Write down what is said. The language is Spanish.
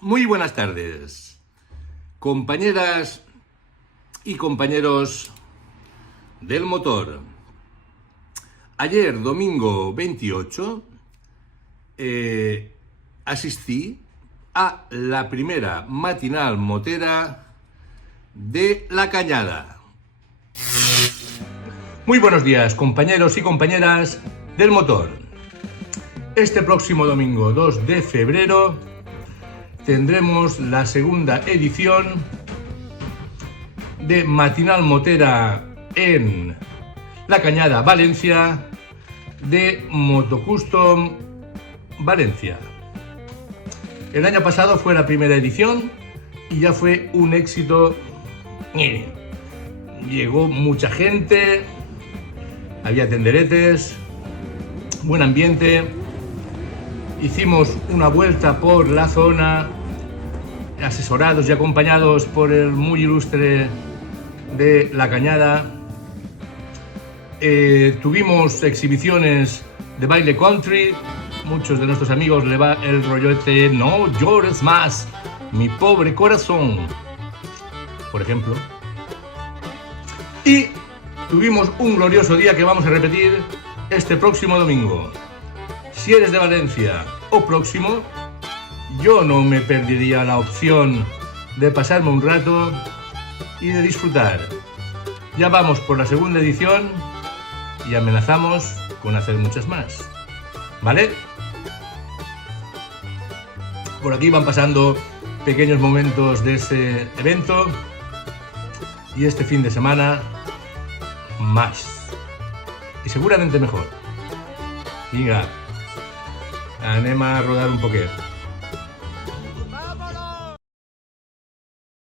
Muy buenas tardes, compañeras y compañeros del motor. Ayer, domingo 28, asistí a la primera matinal motera de La Cañada. Muy buenos días, compañeros y compañeras del motor. Este próximo domingo 2 de febrero tendremos la segunda edición de Matinal Motera en La Cañada, Valencia, de Motocustom Valencia. El año pasado fue la primera edición y ya fue un éxito. Llegó mucha gente, había tenderetes, buen ambiente. Hicimos una vuelta por la zona, asesorados y acompañados por el muy ilustre de La Cañada. Tuvimos exhibiciones de baile country. Muchos de nuestros amigos le va el rollote "No llores más, mi pobre corazón", por ejemplo. Y tuvimos un glorioso día que vamos a repetir este próximo domingo. Si eres de Valencia o próximo, yo no me perdería la opción de pasarme un rato y de disfrutar. Ya vamos por la segunda edición y amenazamos con hacer muchas más, ¿vale? Por aquí van pasando pequeños momentos de ese evento y este fin de semana más y seguramente mejor. Vinga, anem a rodar un poquet.